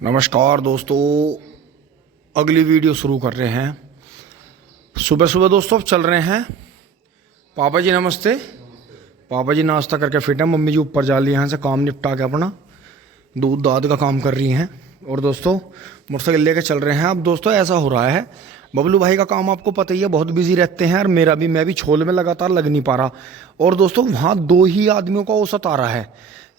नमस्कार दोस्तों, अगली वीडियो शुरू कर रहे हैं। सुबह सुबह दोस्तों चल रहे हैं। पापा जी नमस्ते। पापा जी नाश्ता करके फिट है। मम्मी जी ऊपर जा रही है, यहाँ से काम निपटा के अपना दूध दाद का काम कर रही हैं। और दोस्तों मोटरसाइकिल लेके चल रहे हैं। अब दोस्तों ऐसा हो रहा है, बबलू भाई का काम आपको पता ही है, बहुत बिजी रहते हैं। और मैं भी छोल में लगातार लग नहीं पा रहा। और दोस्तों वहाँ दो ही आदमियों का औसत आ रहा है,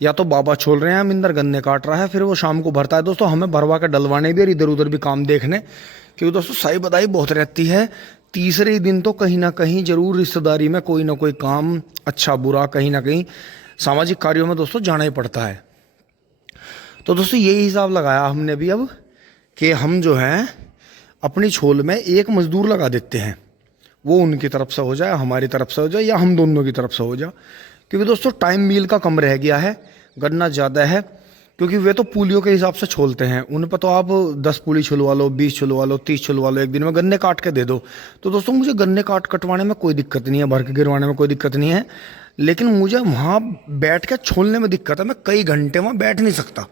या तो बाबा छोल रहे हैं, मिंदर गन्ने काट रहा है, फिर वो शाम को भरता है। दोस्तों हमें भरवा के डलवाने भी और इधर उधर भी काम देखने, क्योंकि दोस्तों सही बधाई बहुत रहती है। तीसरे ही दिन तो कहीं ना कहीं जरूर रिश्तेदारी में कोई ना कोई काम, अच्छा बुरा, कहीं ना कहीं सामाजिक कार्यों में दोस्तों जाना ही पड़ता है। तो दोस्तों यही हिसाब लगाया हमने भी अब, कि हम जो हैं अपनी छोल में एक मजदूर लगा देते हैं। वो उनकी तरफ से हो जाए, हमारी तरफ से हो जाए, या हम दोनों की तरफ से हो जाए। क्योंकि दोस्तों टाइम मील का कम रह गया है, गन्ना ज़्यादा है। क्योंकि वे तो पुलियों के हिसाब से छोलते हैं, उन पर तो आप 10 पुली छुलवा लो, 20 छुलवा लो, 30 छुलवा लो, एक दिन में गन्ने काट के दे दो। तो दोस्तों मुझे गन्ने कटवाने में कोई दिक्कत नहीं है, भर के गिरवाने में कोई दिक्कत नहीं है। लेकिन मुझे वहाँ बैठ के छोलने में दिक्कत है, मैं कई घंटे वहाँ बैठ नहीं सकता।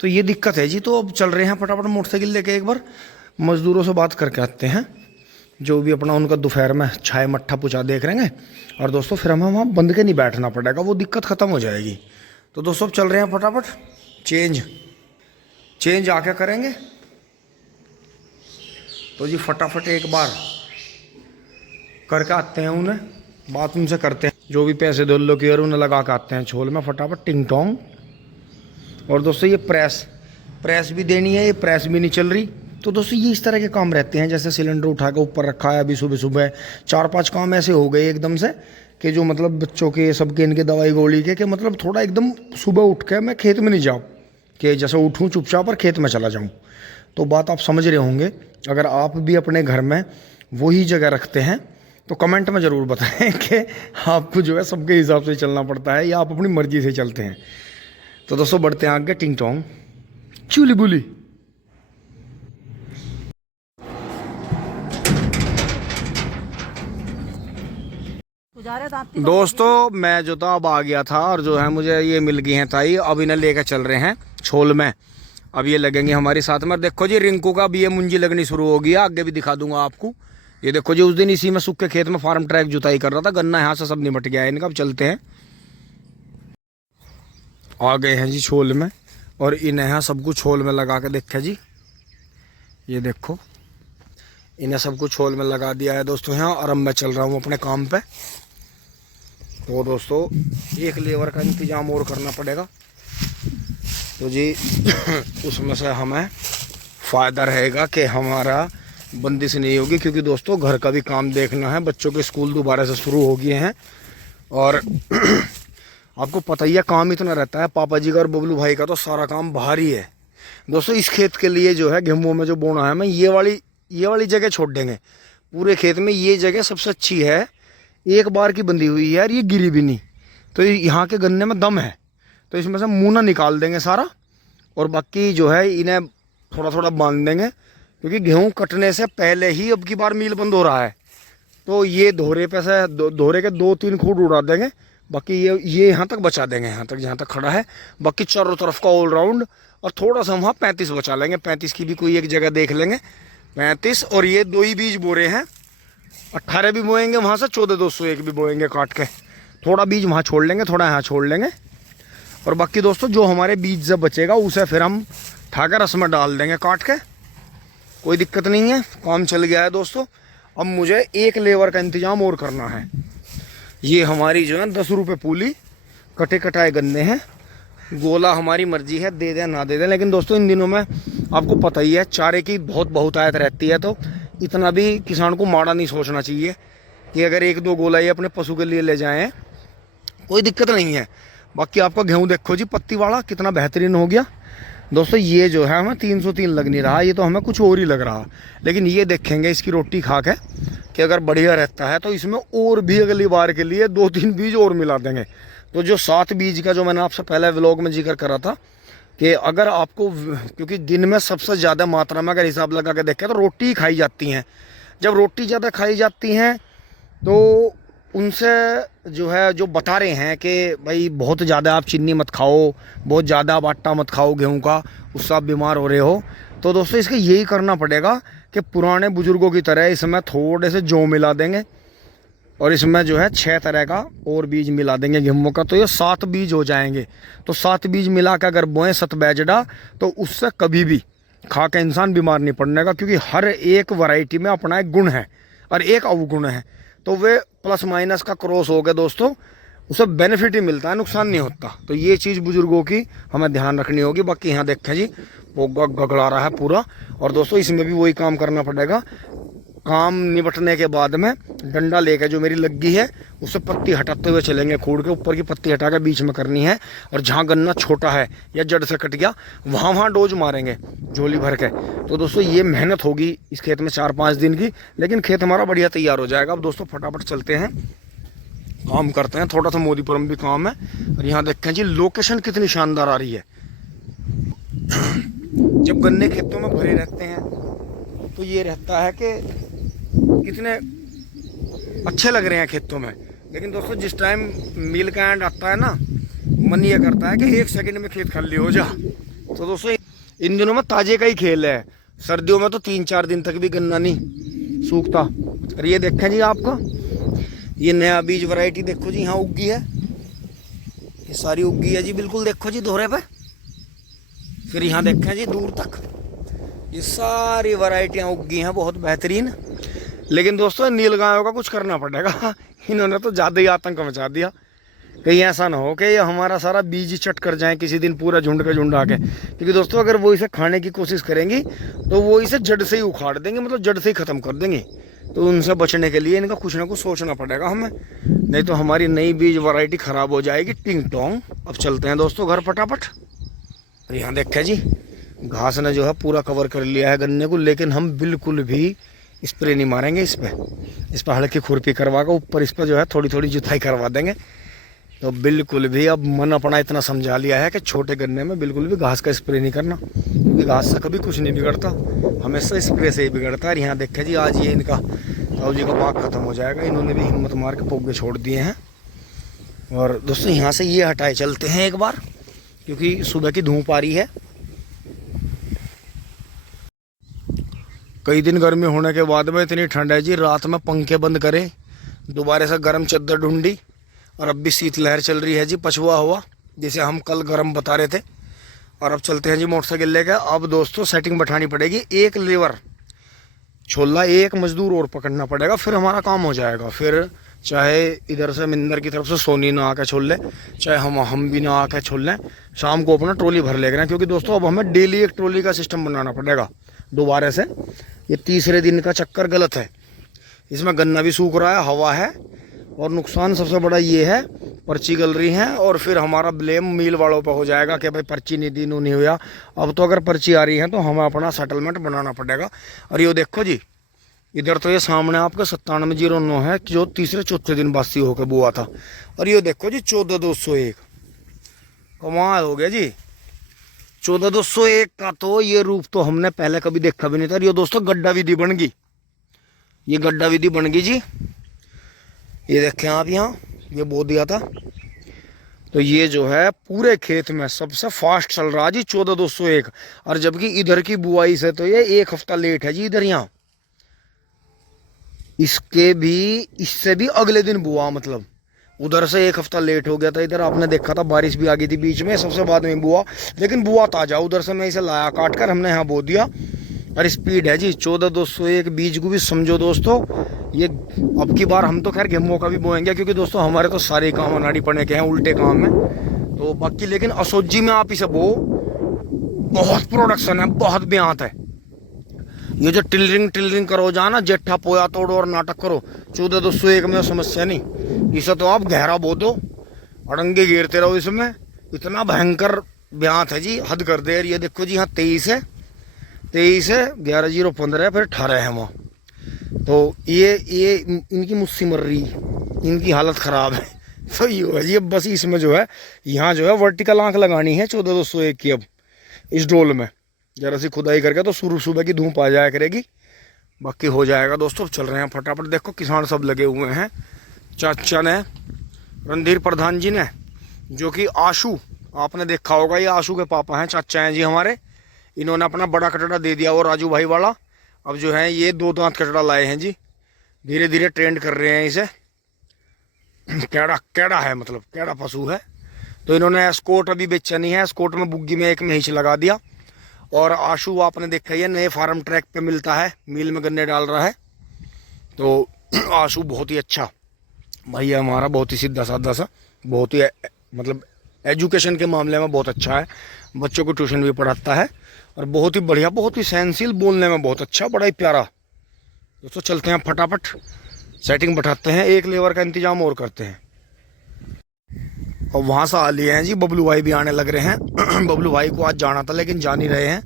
तो ये दिक्कत है जी। तो अब चल रहे हैं फटाफट मोटरसाइकिल लेके, एक बार मजदूरों से बात करके आते हैं, जो भी अपना उनका दोपहर में छाए मट्ठा पुछा देख रहेंगे। और दोस्तों फिर हमें वहाँ बंद के नहीं बैठना पड़ेगा, वो दिक्कत ख़त्म हो जाएगी। तो दोस्तों अब चल रहे हैं फटाफट। चेंज आके करेंगे। तो जी फटाफट एक बार करके आते हैं, उन्हें बात उनसे करते हैं। जो भी पैसे दो लो की, और उन्हें लगा के आते हैं छोल में फटाफट, टिंग टोंग। और दोस्तों ये प्रेस भी देनी है, ये प्रेस भी नहीं चल रही। तो दोस्तों ये इस तरह के काम रहते हैं। जैसे सिलेंडर उठा के ऊपर रखा है, अभी सुबह सुबह 4-5 काम ऐसे हो गए एकदम से, कि जो मतलब बच्चों के सबके इनके दवाई गोली के, कि मतलब थोड़ा एकदम सुबह उठ के मैं खेत में नहीं जाऊँ, कि जैसे उठूँ चुपचाप और खेत में चला जाऊँ। तो बात आप समझ रहे होंगे। अगर आप भी अपने घर में वही जगह रखते हैं तो कमेंट में ज़रूर बताएं कि आपको जो है सबके हिसाब से चलना पड़ता है, या आप अपनी मर्जी से चलते हैं। तो दोस्तों बढ़ते हैं आगे। टिंग टोंग चूली बुली। दोस्तों मैं जो था अब आ गया था, और जो है मुझे ये मिल गई हैं ताई। अब इन्हें लेकर चल रहे हैं छोल में। अब ये लगेंगे हमारी साथ में। देखो जी रिंकू का भी ये मुंजी लगनी शुरू हो गई है, आगे भी दिखा दूंगा आपको। ये देखो जी, उस दिन इसी में सूखे खेत में फार्म ट्रैक जुताई कर रहा था, गन्ना यहाँ से सब निमट गया है इनका। अब चलते हैं। आ गए हैं जी छोल में, और इन्हें यहाँ सबको छोल में लगा के देखा जी। ये देखो इन्हें सबको छोल में लगा दिया है दोस्तों यहाँ। और अब मैं चल रहा हूँ अपने काम पे। तो दोस्तों एक लेबर का इंतजाम और करना पड़ेगा, तो जी उसमें से हमें फ़ायदा रहेगा कि हमारा बंदिश नहीं होगी। क्योंकि दोस्तों घर का भी काम देखना है, बच्चों के स्कूल दोबारा से शुरू हो गए हैं। और आपको पता ही है काम इतना रहता है। पापा जी का और बबलू भाई का तो सारा काम बाहर ही है। दोस्तों इस खेत के लिए जो है गेहूं में जो बोना है, मैं ये वाली जगह छोड़ देंगे। पूरे खेत में ये जगह सबसे अच्छी है, एक बार की बंधी हुई है, और ये गिरी भी नहीं। तो यहाँ के गन्ने में दम है, तो इसमें से मुना निकाल देंगे सारा। और बाकी जो है इन्हें थोड़ा थोड़ा बांध देंगे, क्योंकि गेहूँ कटने से पहले ही अब की बार मील बंद हो रहा है। तो ये धोरे पे से धोरे के 2-3 खूट उड़ा देंगे। बाकी ये यहाँ तक बचा देंगे, यहाँ तक जहाँ तक खड़ा है। बाकी चारों तरफ का ऑल राउंड, और थोड़ा सा वहाँ 35 बचा लेंगे। 35 की भी कोई एक जगह देख लेंगे। 35, और ये 2 ही बीज बो रहे हैं। 18 भी बोएंगे वहाँ से, 14,201 भी बोएंगे काट के। थोड़ा बीज वहाँ छोड़ लेंगे, थोड़ा यहाँ छोड़ लेंगे। और बाकी दोस्तों जो हमारे बीज से बचेगा उसे फिर हम उठाकर रस में डाल देंगे काट के। कोई दिक्कत नहीं है, काम चल गया है दोस्तों। अब मुझे एक लेबर का इंतजाम और करना है। ये हमारी जो है 10 रुपये पूली, कटे कटाए गन्ने हैं। गोला हमारी मर्जी है, दे दें ना दे दें। लेकिन दोस्तों इन दिनों में आपको पता ही है चारे की बहुत आयत रहती है। तो इतना भी किसान को माड़ा नहीं सोचना चाहिए, कि अगर 1-2 गोला ये अपने पशु के लिए ले जाएं, कोई दिक्कत नहीं है। बाकी आपका गेहूं देखो जी, पत्ती वाला कितना बेहतरीन हो गया। दोस्तों ये जो है हमें 303 लग नहीं रहा, ये तो हमें कुछ और ही लग रहा। लेकिन ये देखेंगे इसकी रोटी खा के, कि अगर बढ़िया रहता है तो इसमें और भी अगली बार के लिए 2-3 बीज और मिला देंगे। तो जो 7 बीज का जो मैंने आपसे पहले व्लॉग में जिक्र करा था, कि अगर आपको, क्योंकि दिन में सबसे ज़्यादा मात्रा में अगर हिसाब लगा के देखें तो रोटी खाई जाती हैं। जब रोटी ज़्यादा खाई जाती हैं तो उनसे जो है जो बता रहे हैं कि भाई बहुत ज़्यादा आप चीनी मत खाओ, बहुत ज़्यादा आप आटा मत खाओ गेहूं का, उससे आप बीमार हो रहे हो। तो दोस्तों इसका यही करना पड़ेगा कि पुराने बुजुर्गों की तरह इसमें थोड़े से जौ मिला देंगे और इसमें जो है 6 तरह का और बीज मिला देंगे गेहूं का, तो ये 7 बीज हो जाएंगे। तो 7 बीज मिला के अगर बोएं 7 बैजड़ा, तो उससे कभी भी खा के इंसान बीमार नहीं पड़ने का, क्योंकि हर एक वैरायटी में अपना एक गुण है और एक अवगुण है। तो वे प्लस माइनस का क्रॉस हो गया दोस्तों, उसे बेनिफिट ही मिलता है, नुकसान नहीं होता। तो ये चीज़ बुजुर्गों की हमें ध्यान रखनी होगी। बाकी यहाँ देखें जी वो गगड़ा रहा है पूरा, और दोस्तों इसमें भी वही काम करना पड़ेगा। काम निपटने के बाद में डंडा लेकर जो मेरी लग्गी है उससे पत्ती हटाते हुए चलेंगे, खूड़ के ऊपर की पत्ती हटा के बीच में करनी है, और जहाँ गन्ना छोटा है या जड़ से कट गया वहाँ डोज मारेंगे झोली भर के। तो दोस्तों ये मेहनत होगी इस खेत में 4-5 दिन की, लेकिन खेत हमारा बढ़िया तैयार हो जाएगा। अब दोस्तों फटाफट चलते हैं, काम करते हैं। थोड़ा सा मोदीपुरम भी काम है, और यहाँ देखें जी लोकेशन कितनी शानदार आ रही है। जब गन्ने खेतों में भरे रहते हैं तो ये रहता है कि कितने अच्छे लग रहे हैं खेतों में, लेकिन दोस्तों जिस टाइम मिल का एंड आता है ना, मन ये करता है कि 1 सेकंड में खेत खाली हो जा। तो दोस्तों इन दिनों में ताजे का ही खेल है, सर्दियों में तो 3-4 दिन तक भी गन्ना नहीं सूखता। और ये देखें जी आपको ये नया बीज वैरायटी देखो जी, यहाँ उगी है, ये सारी उगी है जी बिल्कुल, देखो जी दोहरे पे। फिर यहाँ देखें जी दूर तक ये सारी वैरायटियाँ उगी हैं बहुत बेहतरीन। लेकिन दोस्तों नीलगायों का कुछ करना पड़ेगा, इन्होंने तो ज़्यादा ही आतंक मचा दिया। कहीं ऐसा ना हो कि ये हमारा सारा बीज चट कर जाए किसी दिन पूरा झुंड का झुंड आके, क्योंकि दोस्तों अगर वो इसे खाने की कोशिश करेंगी तो वो इसे जड़ से ही उखाड़ देंगे, मतलब जड़ से ही ख़त्म कर देंगे। तो उनसे बचने के लिए इनका कुछ ना कुछ सोचना पड़ेगा हमें, नहीं तो हमारी नई बीज वैरायटी ख़राब हो जाएगी टिंग टोंग। अब चलते हैं दोस्तों घर फटाफट। यहाँ देखें जी घास ने जो है पूरा कवर कर लिया है गन्ने को, लेकिन हम बिल्कुल भी स्प्रे नहीं मारेंगे इस पर हल्की खुरपी करवा कर ऊपर इस पर जो है थोड़ी थोड़ी जुताई करवा देंगे। तो बिल्कुल भी अब मन अपना इतना समझा लिया है कि छोटे गन्ने में बिल्कुल भी घास का स्प्रे नहीं करना, क्योंकि घास से कभी कुछ नहीं बिगड़ता, हमेशा स्प्रे से ही बिगड़ता है। यहाँ देखें जी आज ये इनका ताऊ जी का बाग खत्म हो जाएगा, इन्होंने भी हिम्मत मार के पोगे छोड़ दिए हैं। और दोस्तों यहाँ से ये हटाए चलते हैं एक बार, क्योंकि सुबह की धूप आ रही है। कई दिन गर्मी होने के बाद में इतनी ठंड है जी, रात में पंखे बंद करे, दोबारा से गर्म चद्दर ढूंढी, और अब भी शीतलहर चल रही है जी, पछुआ हुआ जिसे हम कल गर्म बता रहे थे। और अब चलते हैं जी मोटरसाइकिल लेकर। अब दोस्तों सेटिंग बैठानी पड़ेगी, एक लेवर छोला एक मजदूर और पकड़ना पड़ेगा, फिर हमारा काम हो जाएगा। फिर चाहे इधर से मिंदर की तरफ से सोनी ना आकर छोड़ ले, चाहे हम भी ना आकर छोड़ लें, शाम को अपना ट्रॉली भर लेकर, क्योंकि दोस्तों अब हमें डेली एक ट्रॉली का सिस्टम बनाना पड़ेगा दोबारा से। ये तीसरे दिन का चक्कर गलत है, इसमें गन्ना भी सूख रहा है, हवा है, और नुकसान सबसे बड़ा ये है पर्ची गल रही है, और फिर हमारा ब्लेम मिल वालों पर हो जाएगा कि भाई पर्ची नहीं दी, नहीं हुआ। अब तो अगर पर्ची आ रही है तो हमें अपना सेटलमेंट बनाना पड़ेगा। और ये देखो जी इधर तो ये सामने आपका 9709 है जो तीसरे चौथे दिन बासी होकर बुआ था। और ये देखो जी 14201 कमाल हो गया जी, 14201 का तो ये रूप तो हमने पहले कभी देखा भी नहीं था। ये दोस्तों गड्ढा विधि बन गई, ये गड्ढा विधि बन गई जी, ये देखें आप यहाँ ये बो दिया था। तो ये जो है पूरे खेत में सबसे फास्ट चल रहा जी 14201, और जबकि इधर की बुआई से तो ये 1 हफ्ता लेट है जी इधर, यहाँ इसके भी इससे भी अगले दिन बुआ, मतलब उधर से 1 हफ्ता लेट हो गया था। इधर आपने देखा था बारिश भी आ गई थी बीच में, सबसे बाद में बुआ, लेकिन बुआ ताजा उधर से मैं इसे लाया काट कर, हमने यहाँ बो दिया। और स्पीड है जी 14201 बीज को भी समझो दोस्तों। ये अब की बार हम तो खैर गेहूं का भी बोएंगे, क्योंकि दोस्तों हमारे तो सारे काम अनाड़ी पड़ने के हैं, उल्टे काम में तो बाकी। लेकिन असोजी में आप इसे बो, बहुत प्रोडक्शन है, बहुत ब्यात है। ये जो टिलरिंग करो जाना जेठा पोया तोड़ो और नाटक करो, 14201 में समस्या नहीं। इसे तो आप गहरा बो दो, अड़ंगे घेरते रहो, इसमें इतना भयंकर ब्यात है जी, हद कर दे। ये देखो जी यहाँ 23 है, 11/015 फिर 18 है वहाँ। तो ये इनकी मुस्सी मर रही, इनकी हालत ख़राब है। तो ये बस इसमें जो है यहाँ जो है वर्टिकल आंख लगानी है 14201 की। अब इस डोल में जरा सी खुदाई करके तो सुबह की धूप आ जाया करेगी, बाकी हो जाएगा दोस्तों। चल रहे हैं फटाफट, देखो किसान सब लगे हुए हैं चाचा ने, रणधीर प्रधान जी ने, जो कि आशु, आपने देखा होगा, ये आशु के पापा हैं, चाचा हैं जी हमारे। इन्होंने अपना बड़ा कटड़ा दे दिया वो राजू भाई वाला। अब जो है ये 2 दांत कटड़ा लाए हैं जी, धीरे धीरे ट्रेंड कर रहे हैं इसे। कैड़ा कैड़ा है, मतलब कैड़ा पशु है। तो इन्होंने एस्कोट अभी बेचा नहीं है, एस्कोट में बुग्गी में एक महिष लगा दिया। और आशु आपने देखा ही है, नए फार्म ट्रैक पे मिलता है, मिल में गन्ने डाल रहा है। तो आशु बहुत ही अच्छा भैया हमारा, बहुत ही सीधा साधा सा, बहुत ही मतलब एजुकेशन के मामले में बहुत अच्छा है। बच्चों को ट्यूशन भी पढ़ाता है और बहुत ही बढ़िया, बहुत ही सहनशील, बोलने में बहुत अच्छा, बड़ा ही प्यारा। दोस्तों चलते हैं फटाफट, सेटिंग बैठाते हैं, एक लेबर का इंतजाम और करते हैं। और वहाँ से आ लिए हैं जी, बबलू भाई भी आने लग रहे हैं। बबलू भाई को आज जाना था लेकिन जा नहीं रहे हैं।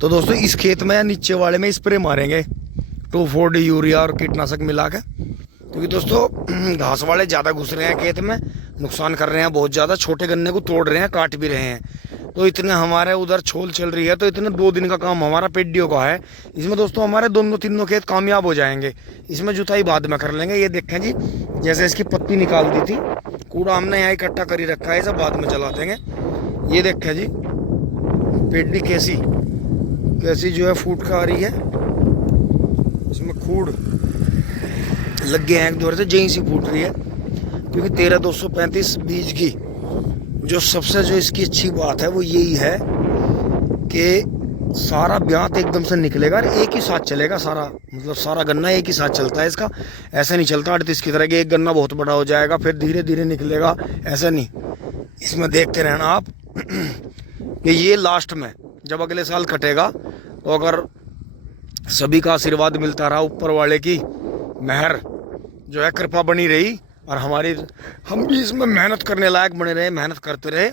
तो दोस्तों इस खेत में या नीचे वाले में स्प्रे मारेंगे 2,4-D यूरिया और कीटनाशक मिला के, क्योंकि दोस्तों घास वाले ज़्यादा घुस रहे हैं खेत में, नुकसान कर रहे हैं बहुत ज़्यादा, छोटे गन्ने को तोड़ रहे हैं, काट भी रहे हैं। तो इतने हमारे उधर छोल चल रही है, तो इतने 2 दिन का काम हमारा पेडियो का है। इसमें दोस्तों हमारे दोनों तीनों खेत कामयाब हो जाएंगे। इसमें जुताई बाद में कर लेंगे। ये देखें जी, जैसे इसकी पत्ती निकाल दी थी, कूड़ा हमने यहाँ इकट्ठा कर ही रखा है, इसे बाद में चला देंगे। ये देखें जी पेडी कैसी कैसी जो है फूट का आ रही है, इसमें खूड़ लग गए हैं एक दौर से, जहीं सी फूट रही है। क्योंकि 13-235 बीज की जो सबसे जो इसकी अच्छी बात है वो यही है कि सारा ब्यात एकदम से निकलेगा और एक ही साथ चलेगा सारा, मतलब सारा गन्ना एक ही साथ चलता है इसका। ऐसा नहीं चलता 38 की तरह कि एक गन्ना बहुत बड़ा हो जाएगा फिर धीरे धीरे निकलेगा, ऐसा नहीं। इसमें देखते रहना आप कि ये लास्ट में जब अगले साल कटेगा, तो अगर सभी का आशीर्वाद मिलता रहा, ऊपर वाले की मेहर जो है, कृपा बनी रही, और हम भी इसमें मेहनत करने लायक बने रहे, मेहनत करते रहे,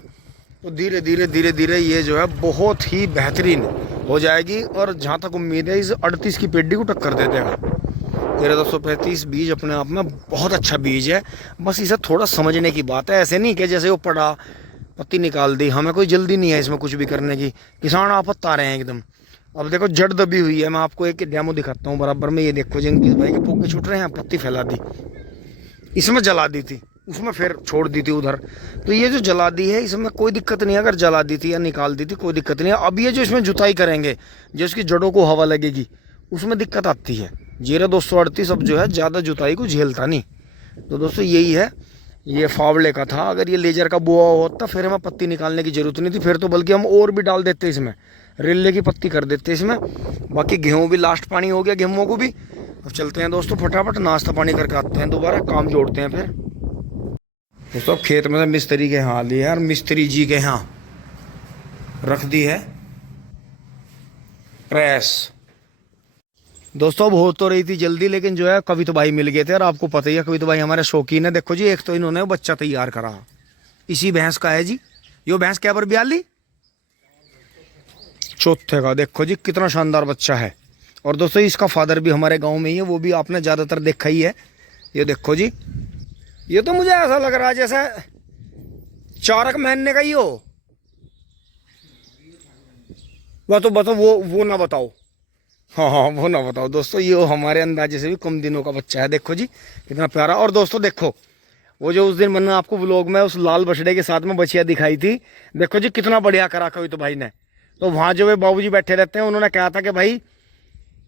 तो धीरे धीरे धीरे धीरे ये जो है बहुत ही बेहतरीन हो जाएगी। और जहाँ तक उम्मीद है इस 38 की पेडी को टक्कर दे देगा। 13-235 बीज अपने आप में बहुत अच्छा बीज है, बस इसे थोड़ा समझने की बात है। ऐसे नहीं कि जैसे वो पड़ा पत्ती निकाल दी, हमें कोई जल्दी नहीं है इसमें कुछ भी करने की। किसान आपत्त आ रहे हैं एकदम। अब देखो जड़ दबी हुई है, मैं आपको एक डेमो दिखाता हूँ बराबर में। ये देखो जंगीज भाई के पोके छूट रहे हैं, पत्ती फैला दी, इसमें जला दी थी, उसमें फिर छोड़ दी थी उधर। तो ये जो जला दी है इसमें कोई दिक्कत नहीं है, अगर जला दी थी या निकाल दी थी कोई दिक्कत नहीं है। अब ये जो इसमें जुताई करेंगे, जो इसकी जड़ों को हवा लगेगी, उसमें दिक्कत आती है। 0-238 अब जो है ज़्यादा जुताई को झेलता नहीं। तो दोस्तों यही है, ये फावड़े का था। अगर ये लेजर का बोआ होता फिर हमें पत्ती निकालने की जरूरत नहीं थी, फिर तो बल्कि हम और भी डाल देते इसमें, रेले की पत्ती कर देते इसमें। बाकी गेहूँ भी लास्ट पानी हो गया, गेहूँ को भी। अब चलते हैं दोस्तों फटाफट, नाश्ता पानी करके आते हैं, दोबारा काम जोड़ते हैं फिर। दोस्तों खेत में से मिस्त्री के यहाँ लिए और मिस्त्री जी के यहाँ रख दी है प्रेस। दोस्तों अब हो तो रही थी जल्दी, लेकिन जो है कविता भाई मिल गए थे, और आपको पता ही है कविता भाई हमारे शौकीन है। देखो जी, एक तो इन्होंने बच्चा तैयार करा, इसी भैंस का है जी। यो भैंस क्या पर ब्याली चौथे का, देखो जी कितना शानदार बच्चा है। और दोस्तों इसका फादर भी हमारे गांव में ही है, वो भी आपने ज़्यादातर देखा ही है। ये देखो जी, ये तो मुझे ऐसा लग रहा है जैसे 4 महीने का ही हो। वह तो बताओ, वो ना बताओ, हाँ वो ना बताओ। दोस्तों ये हमारे अंदाजे से भी कम दिनों का बच्चा है, देखो जी कितना प्यारा। और दोस्तों देखो, वो जो उस दिन मैंने आपको व्लॉग में उस लाल बछड़े के साथ में बछिया दिखाई थी, देखो जी कितना बढ़िया करा कविता भाई ने। तो वहाँ जो वे बाबूजी बैठे रहते हैं, उन्होंने कहा था कि भाई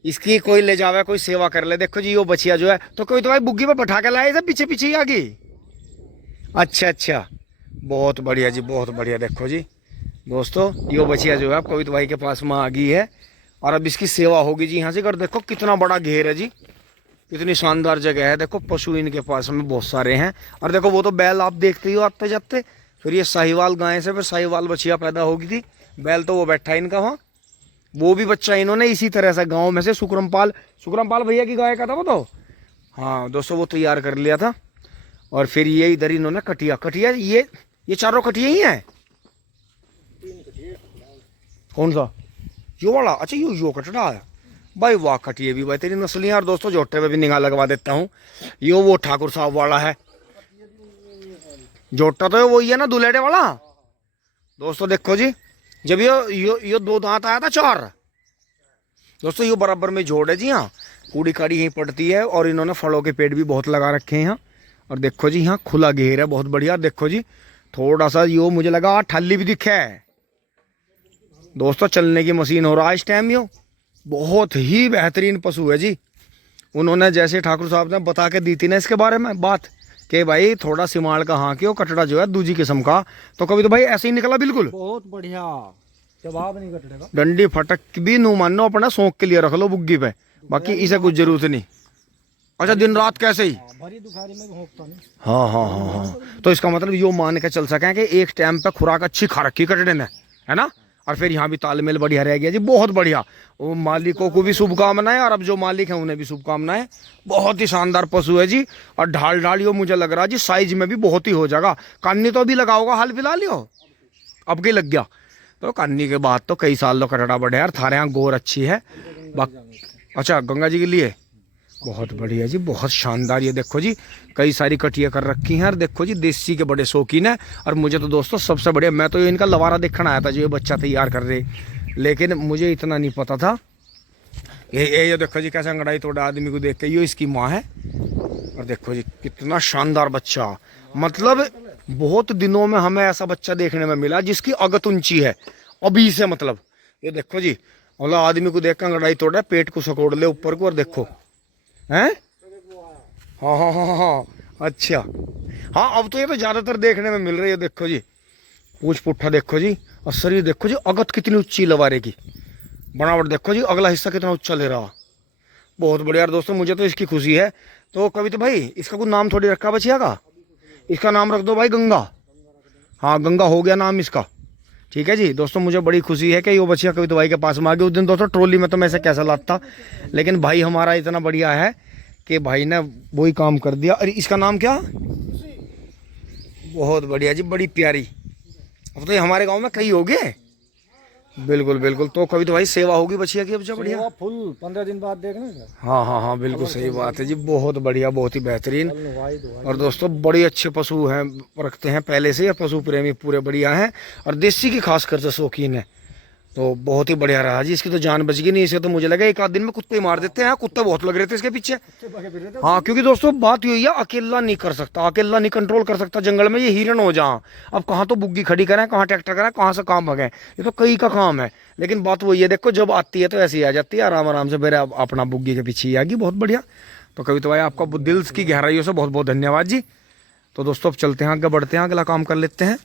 इसकी कोई ले जावे, कोई सेवा कर ले। देखो जी वो बछिया जो है, तो कोई तो भाई बुग्गी पे बैठा के लाए थे, पीछे पीछे ही आ गई। अच्छा, बहुत बढ़िया जी, बहुत बढ़िया। देखो जी दोस्तों, ये बछिया जो है कविता भाई के पास में आ गई है, और अब इसकी सेवा होगी जी यहाँ से। कर देखो कितना बड़ा घेर है जी, कितनी शानदार जगह है। देखो पशु इनके पास में बहुत सारे हैं। और देखो वो तो बैल आप देखते ही हो आते जाते। फिर ये साहिवाल गाय से फिर साहिवाल बछिया पैदा होगी थी। बैल तो वो बैठा इनका वहाँ, वो भी बच्चा इन्होंने इसी तरह से गांव में से सुक्रमपाल भैया की गाय का था वो तो, हाँ दोस्तों वो तैयार कर लिया था। और फिर ये इधर इन्होंने कटिया ये चारों कटिया ही हैं। कौन सा? यो वाला? अच्छा यो कटड़ा है भाई, वाह कटिए भी भाई तेरी नस्लियाँ। और दोस्तों जोटे पे भी निगाह लगवा देता हूँ, यो वो ठाकुर साहब वाला है। जोटा तो वही है ना, दुलेटे वाला। दोस्तों देखो जी, जब यो 2 दांत आया था 4। दोस्तों ये बराबर में जोड़ है जी। हाँ कूड़ी काड़ी यहीं पड़ती है। और इन्होंने फलों के पेड़ भी बहुत लगा रखे हैं यहाँ, और देखो जी यहाँ खुला घेर है बहुत बढ़िया। देखो जी थोड़ा सा यो मुझे लगा ठल्ली भी दिखे है दोस्तों, चलने की मशीन हो रहा है इस टाइम। यो बहुत ही बेहतरीन पशु है जी। उन्होंने जैसे ठाकुर साहब ने बता के दी थी ना इसके बारे में बात कि भाई थोड़ा सिमाड़ का हाँ की कटड़ा जो है दूजी किस्म का, तो कभी तो भाई ऐसे ही निकला बिल्कुल बहुत बढ़िया, जवाब नहीं कटड़े का। डंडी फटक भी नू मानो अपना शौक के लिए रख लो बुग्गी पे, बाकी इसे कुछ जरूरत नहीं। अच्छा दिन रात कैसे ही भरी दुखारी में भोंकता नहीं। हाँ हाँ हाँ हाँ, तो इसका मतलब यो मान के चल सके कि एक टाइम पे खुराक अच्छी खा रखी कटड़े ने, है ना। और फिर यहाँ भी तालमेल बढ़िया रह गया जी, बहुत बढ़िया। वो मालिकों को भी शुभकामनाएं और अब जो मालिक हैं उन्हें भी शुभकामनाएं। बहुत ही शानदार पशु है जी। और ढाल ढाल यो मुझे लग रहा है जी साइज में भी बहुत ही हो जाएगा। कान्नी तो अभी लगा होगा हाल फिलहाल ही हो, अब के लग गया, तो कान्नी के बाद तो कई साल तो कटड़ा बढ़े यार। थारे यहाँ गोर अच्छी है। अच्छा गंगा जी के लिए बहुत बढ़िया जी, बहुत शानदार। ये देखो जी कई सारी कटियाँ कर रखी हैं और देखो जी देसी के बड़े शौकीन है। और मुझे तो दोस्तों सबसे बढ़िया, मैं तो इनका लवारा देखना आया था जो ये बच्चा तैयार कर रहे, लेकिन मुझे इतना नहीं पता था। ये देखो जी कैसे अंगड़ाई तोड़ा आदमी को देख के, ये इसकी माँ है। और देखो जी कितना शानदार बच्चा, मतलब बहुत दिनों में हमें ऐसा बच्चा देखने में मिला जिसकी अगत ऊंची है अभी से। मतलब ये देखो जी मतलब आदमी को देख कर अंगड़ाई तोड़ा, पेट को सकोड़ ले ऊपर को। और देखो हैं, हाँ हाँ हाँ हाँ अच्छा हाँ, अब तो ये तो ज्यादातर देखने में मिल रही है। देखो जी पूछ पुट्ठा देखो जी, और शरीर देखो जी, अगत कितनी ऊंची लवारे की, बनावट देखो जी, अगला हिस्सा कितना ऊंचा ले रहा। बहुत बढ़िया दोस्तों, मुझे तो इसकी खुशी है। तो कभी तो भाई इसका कुछ नाम थोड़ी रखा बचिया का, इसका नाम रख दो भाई गंगा। हाँ गंगा हो गया नाम इसका, ठीक है जी। दोस्तों मुझे बड़ी खुशी है कि ये बच्चियाँ कभी तो भाई के पास में आ गई। उस दिन दोस्तों ट्रॉली में तो मैं ऐसे कैसा लाता, लेकिन भाई हमारा इतना बढ़िया है कि भाई ने वही काम कर दिया। और इसका नाम क्या, बहुत बढ़िया जी, बड़ी प्यारी। अब तो ये हमारे गांव में कई हो गए। बिल्कुल बिल्कुल, तो कभी तो भाई सेवा होगी बच्चिया की। अब जो बढ़िया फुल 15 दिन बाद देखना है। हाँ हाँ हाँ बिल्कुल सही बात है जी, बहुत बढ़िया, बहुत ही बेहतरीन। और दोस्तों बड़े अच्छे पशु हैं, रखते हैं पहले से, पशु प्रेमी पूरे बढ़िया हैं। और देसी की खास कर से शौकीन है, तो बहुत ही बढ़िया रहा जी। इसकी तो जान बच गई, नहीं इसे तो मुझे लगा एक आध दिन में कुत्ते मार देते हैं। कुत्ते बहुत लग रहे थे इसके पीछे। हाँ क्योंकि दोस्तों बात यही है, अकेला नहीं कर सकता, अकेला नहीं कंट्रोल कर सकता जंगल में। ये हिरन हो जा, अब कहाँ तो बुग्गी खड़ी करें, कहाँ ट्रैक्टर करें, कहाँ से काम भगे, ये तो कई का काम है। लेकिन बात वही है, देखो जब आती है तो ऐसी आ जाती है आराम आराम से, मेरे अपना बुग्गी के पीछे ही आ गई। बहुत बढ़िया। तो कभी तो भाई आपका दिल की गहराइयों से बहुत बहुत धन्यवाद जी। तो दोस्तों अब चलते हैं आगे, बढ़ते हैं, अगला काम कर लेते हैं।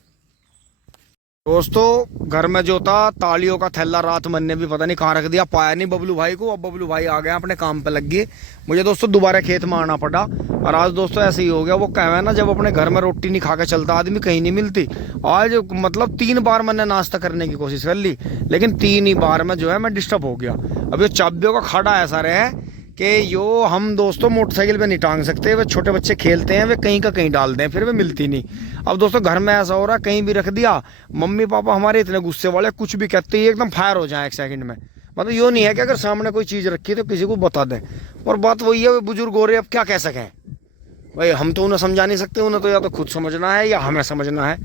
दोस्तों घर में जो था तालियों का थैला रात मन ने भी पता नहीं कहाँ रख दिया, पाया नहीं बबलू भाई को। अब बबलू भाई आ गए अपने काम पे लग गए, मुझे दोस्तों दोबारा खेत में आना पड़ा। और आज दोस्तों ऐसे ही हो गया, वो कहवे ना जब अपने घर में रोटी नहीं खा के चलता आदमी कहीं नहीं मिलती। आज मतलब 3 बार मैंने नाश्ता करने की कोशिश कर ली, लेकिन 3 ही बार में जो है मैं डिस्टर्ब हो गया। अब ये चाबियों का खड़ा ऐसा रहे कि यो हम दोस्तों मोटरसाइकिल पे नहीं टांग सकते, वे छोटे बच्चे खेलते हैं, वे कहीं का कहीं डाल दें, फिर वे मिलती नहीं। अब दोस्तों घर में ऐसा हो रहा है, कहीं भी रख दिया, मम्मी पापा हमारे इतने गुस्से वाले, कुछ भी कहते ही एकदम फायर हो जाए 1 सेकंड में। मतलब यो नहीं है कि अगर सामने कोई चीज़ रखी तो किसी को बता दें। और बात वही है, वे बुजुर्ग हो रहे, अब क्या कह सकें भाई, हम तो उन्हें समझा नहीं सकते, उन्हें तो या तो खुद समझना है या हमें समझना है।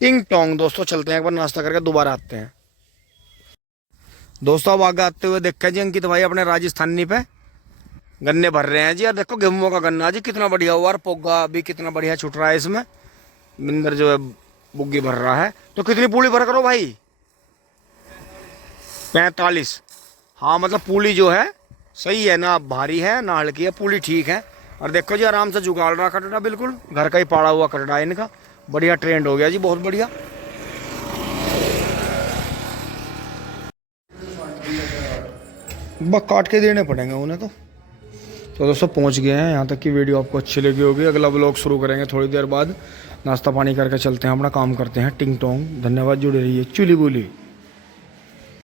टिंग टोंग दोस्तों, चलते हैं एक बार नाश्ता करके दोबारा आते हैं। दोस्तों अब आगे आते हुए देखा जी अंकित भाई अपने राजस्थानी पे गन्ने भर रहे हैं जी। यार देखो गेहूं का गन्ना जी कितना बढ़िया हुआ, और पोगा भी कितना बढ़िया छुट रहा है इसमें। मिंदर जो है बुग्गी भर रहा है। तो कितनी पूली भर करो भाई, 45। हाँ मतलब पूली जो है सही है ना, भारी है ना हल्की है, पूली ठीक है। और देखो जी आराम से जुगाड़ रहा कटड़ा, बिल्कुल घर का ही पाड़ा हुआ कटड़ा है इनका, बढ़िया ट्रेंड हो गया जी, बहुत बढ़िया। बस काट के देने पड़ेंगे उन्हें तो। दोस्तों पहुंच गए हैं यहाँ तक की वीडियो आपको अच्छी लगी होगी। अगला ब्लॉग शुरू करेंगे थोड़ी देर बाद, नाश्ता पानी करके चलते हैं, अपना काम करते हैं। टिंग टोंग, धन्यवाद, जुड़े रहिए, चुली बुली।